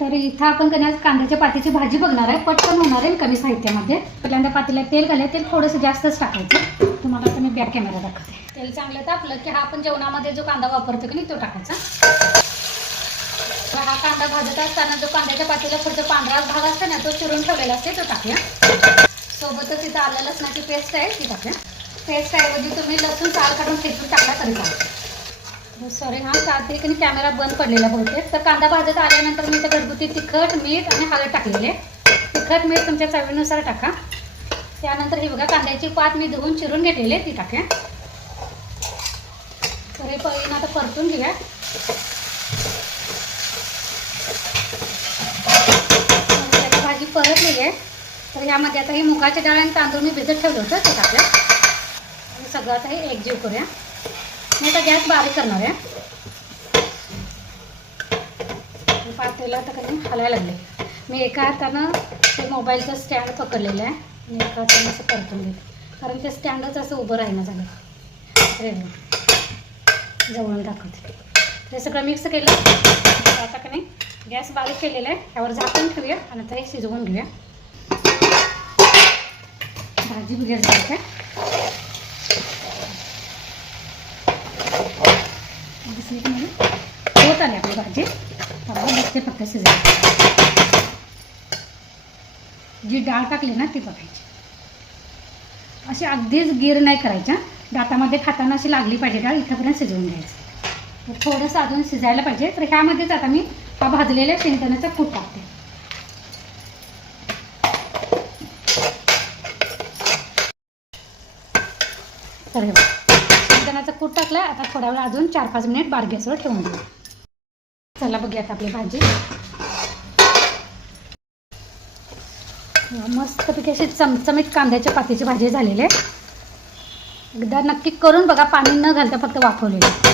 तर इथं आपण कधी कांद्याच्या पातीची भाजी बघणार आहे. पटकन होणार आहे कमी साहित्यामध्ये. पहिल्यांदा पातीला तेल घाले तेल थोडंसं जास्तच टाकायचं. तुम्हाला आता मी बॅक कॅमेरा दाखवते. तेल चांगलं तापलं की हा आपण जेवणामध्ये जो कांदा वापरतो की नाही तो टाकायचा. तर हा कांदा भाजत असताना जो कांद्याच्या पातीला थोडं पांढरा भाग असतो ना तो चिरून ठेवलेला असते तो टाकूया. सोबतच इथं आलं लसणाची पेस्ट आहे ती टाकूया. पेस्ट ऐवजी तुम्ही लसूण साल काढून फेकून टाकला तरी चालेल. सॉरी हा सात्विक कॅमेरा बंद पडलेला बहुतेक. तर कांदा भाजत आल्यानंतर मी इथं घरगुती तिखट मीठ आणि हळद टाकलेले तिखट मीठ तुमच्या चवीनुसार टाका. त्यानंतर हे बघा कांद्याची पात मी धुवून चिरून घेतलेली ती टाकूया तर हे पहिलं आता परतून घेऊया. भाजी परतलेली आहे. तर ह्यामध्ये आता ही मुगाच्या डाळ आणि तांदूळ मी भिजत ठेवलं होतं ते टाकलं सगळं आता हे एकजीव करूया. गॅस बारीक करणार आहे. हे पातेलं आता कधी हलायला लागले. मी एका हातानं ते मोबाईलचं स्टँड पकडलेलं आहे. आणि एका हातानं असं परतून घेते. कारण ते स्टँडच असं उभं राहिलं झालं. रे जवळून दाखवते. हे सगळं मिक्स केलं. आता का नाही गॅस बारीक केलेला आहे. त्यावर झाकण ठेवूया आणि आता हे शिजवून घेऊया. भाजी वगैरे झाली काय दिसली की नाही? होत आली आपली भाजी आता बघते फक्त शिजली जी डाळ टाकली ना ती बघायची. अशी अगदीच गिर नाही करायच्या. दातामध्ये खाताना अशी लागली पाहिजे डाळ इथंपर्यंत शिजवून घ्यायची. तर थोडंसं अजून शिजायला पाहिजे. तर ह्यामध्येच आता मी हा भाजलेल्या शेंगदाण्याचा कूट टाकते. तर हे शेंगदाण्याचा कूट टाकला आता थोड्या वेळ अजून चार पाच मिनिट बारीक ठेवून देऊ. चला बघूयात आपली भाजी. मस्तपैकी अशी चमचमीत कांद्याच्या पातीची भाजी झालेली आहे. एकदा नक्की करून बघा. पाणी न घालता फक्त वाफवलेली